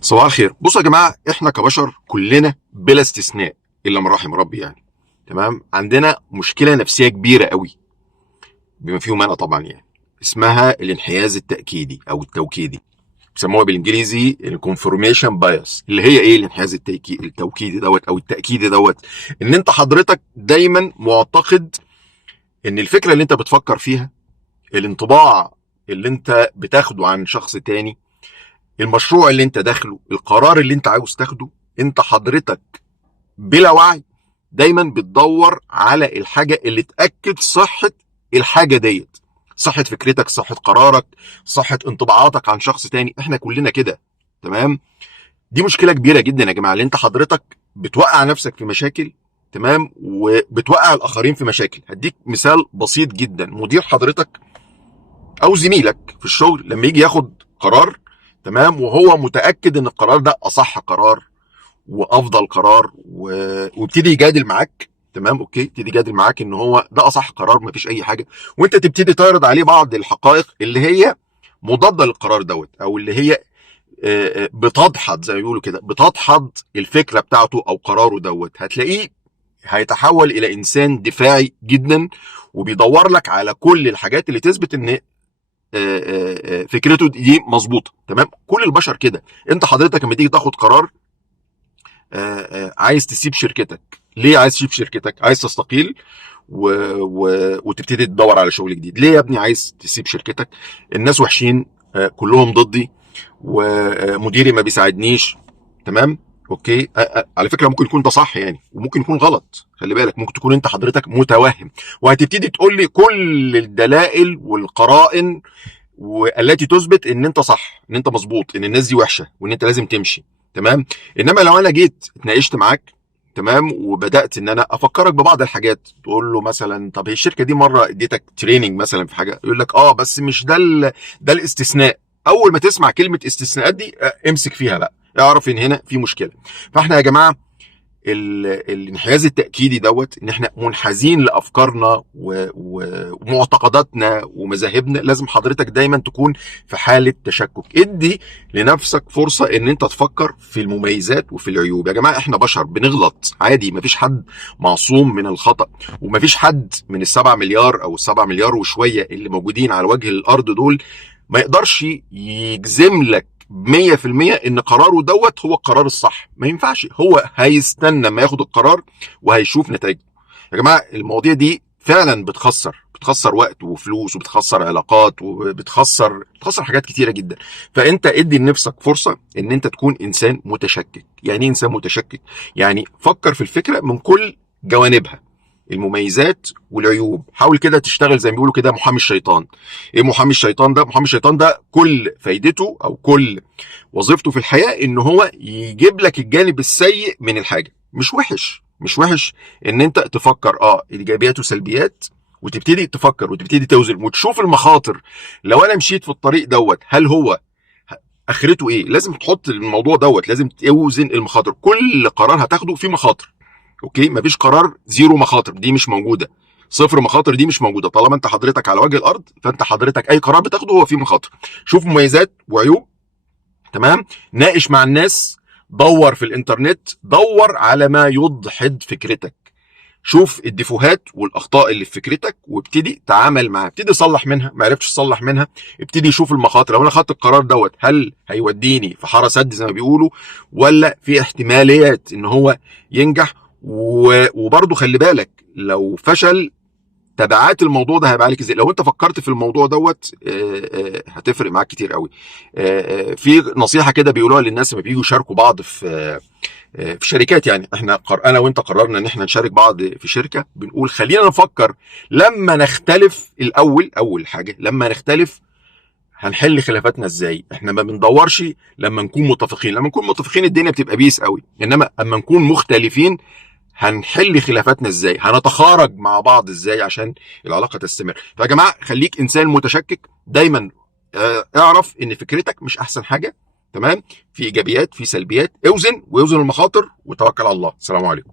صباح الخير. بصوا يا جماعه، احنا كبشر كلنا بلا استثناء الا من رحم ربي يعني. تمام، عندنا مشكله نفسيه كبيره قوي بما فيهم انا طبعا يعني، اسمها الانحياز التاكيدي او التوكيدي. بيسموها بالانجليزي الكونفirmation بايس. اللي هي ايه الانحياز التوكيدي دوت او التاكيدي دوت؟ ان انت حضرتك دايما معتقد ان الفكره اللي انت بتفكر فيها، الانطباع اللي انت بتاخده عن شخص تاني، المشروع اللي انت داخله، القرار اللي انت عاوز تاخده، انت حضرتك بلا وعي دايما بتدور على الحاجة اللي تأكد صحة الحاجة ديت، صحة فكرتك، صحة قرارك، صحة انطباعاتك عن شخص تاني. احنا كلنا كده. تمام. دي مشكلة كبيرة جدا يا جماعة، اللي انت حضرتك بتوقع نفسك في مشاكل، تمام، وبتوقع الاخرين في مشاكل. هديك مثال بسيط جدا. مدير حضرتك او زميلك في الشغل لما يجي ياخد قرار، تمام، وهو متاكد ان القرار ده اصح قرار وافضل قرار ويبتدي يجادل معاك، تمام، اوكي، يبتدي يجادل معاك ان هو ده اصح قرار، مفيش اي حاجه، وانت تبتدي تعرض عليه بعض الحقائق اللي هي مضاده للقرار دوت، او اللي هي بتدحض زي ما بيقولوا كده، بتدحض الفكره بتاعته او قراره دوت. هتلاقيه هيتحول الى انسان دفاعي جدا، وبيدور لك على كل الحاجات اللي تثبت ان فكرته دي مظبوطه. تمام، كل البشر كده. انت حضرتك لما تيجي تاخد قرار عايز تسيب شركتك، ليه عايز تسيب شركتك؟ عايز تستقيل وتبتدي تدور على شغل جديد. ليه يا ابني عايز تسيب شركتك؟ الناس وحشين، كلهم ضدي، ومديري ما بيساعدنيش. تمام، اوكي. على فكره ممكن يكون ده صح يعني، وممكن يكون غلط. خلي بالك، ممكن تكون انت حضرتك متوهم، وهتبتدي تقول لي كل الدلائل والقرائن والتي تثبت ان انت صح، ان انت مظبوط، ان الناس دي وحشه، وان انت لازم تمشي. تمام. انما لو انا جيت اتناقشت معاك، تمام، وبدات ان انا افكرك ببعض الحاجات، تقول له مثلا طب هي الشركه دي مره اديتك تريننج مثلا في حاجه، يقول لك اه بس مش ده الاستثناء. اول ما تسمع كلمه استثناءات دي امسك فيها بقى، اعرف ان هنا في مشكله. فاحنا يا جماعه الانحياز التأكيدي دوت، ان احنا منحازين لافكارنا ومعتقداتنا ومذاهبنا. لازم حضرتك دايما تكون في حالة تشكك. ادي لنفسك فرصة ان انت تفكر في المميزات وفي العيوب. يا جماعة احنا بشر بنغلط عادي، مفيش حد معصوم من الخطأ، ومفيش حد من السبع مليار او السبع مليار وشوية اللي موجودين على وجه الارض دول ما يقدرش يجزم لك 100% ان قراره دوت هو القرار الصح. ما ينفعش. هو هيستنى ما ياخد القرار وهيشوف نتائجه. يا جماعه المواضيع دي فعلا بتخسر وقت وفلوس، وبتخسر علاقات، بتخسر حاجات كتيره جدا. فانت ادي لنفسك فرصه ان انت تكون انسان متشكك. يعني ايه انسان متشكك؟ يعني فكر في الفكره من كل جوانبها، المميزات والعيوب. حاول كده تشتغل زي ما بيقولوا كده محامي الشيطان. ايه محامي الشيطان ده؟ محامي الشيطان ده كل فايدته او كل وظيفته في الحياه ان هو يجيب لك الجانب السيء من الحاجه. مش وحش ان انت تفكر ايجابيات وسلبيات، وتبتدي تفكر وتبتدي توزن وتشوف المخاطر. لو انا مشيت في الطريق دوت، هل هو اخرته ايه؟ لازم تحط الموضوع دوت، لازم توزن المخاطر. كل قرار هتاخده فيه مخاطر، اوكي؟ مفيش قرار زيرو مخاطر، دي مش موجوده. صفر مخاطر دي مش موجوده. طالما انت حضرتك على وجه الارض، فانت حضرتك اي قرار بتاخده هو فيه مخاطر. شوف مميزات وعيوب، تمام، ناقش مع الناس، دور في الانترنت، دور على ما يضحد فكرتك، شوف الديفوهات والاخطاء اللي في فكرتك وابتدي تعامل معاها، ابتدي صلح منها. ما عرفتش تصلح منها، ابتدي شوف المخاطر. لو انا خدت القرار دوت، هل هيوديني في حاره سد زي ما بيقولوا، ولا في احتماليات ان هو ينجح؟ وبرضه خلي بالك لو فشل، تبعات الموضوع ده هيبقى عليك ازاي. لو انت فكرت في الموضوع دوت هتفرق معاك كتير قوي. في نصيحه كده بيقولوها للناس لما بييجوا يشاركوا بعض في شركات. يعني انا وانت قررنا ان احنا نشارك بعض في شركه، بنقول خلينا نفكر لما نختلف الاول. اول حاجه لما نختلف هنحل خلافاتنا ازاي. احنا ما بندورش لما نكون متفقين. لما نكون متفقين الدنيا بتبقى بيس قوي، انما اما نكون مختلفين هنحل خلافاتنا ازاي، هنتخارج مع بعض ازاي عشان العلاقه تستمر. فيا جماعه خليك انسان متشكك دايما. اعرف ان فكرتك مش احسن حاجه، تمام، في ايجابيات في سلبيات. اوزن المخاطر وتوكل على الله. السلام عليكم.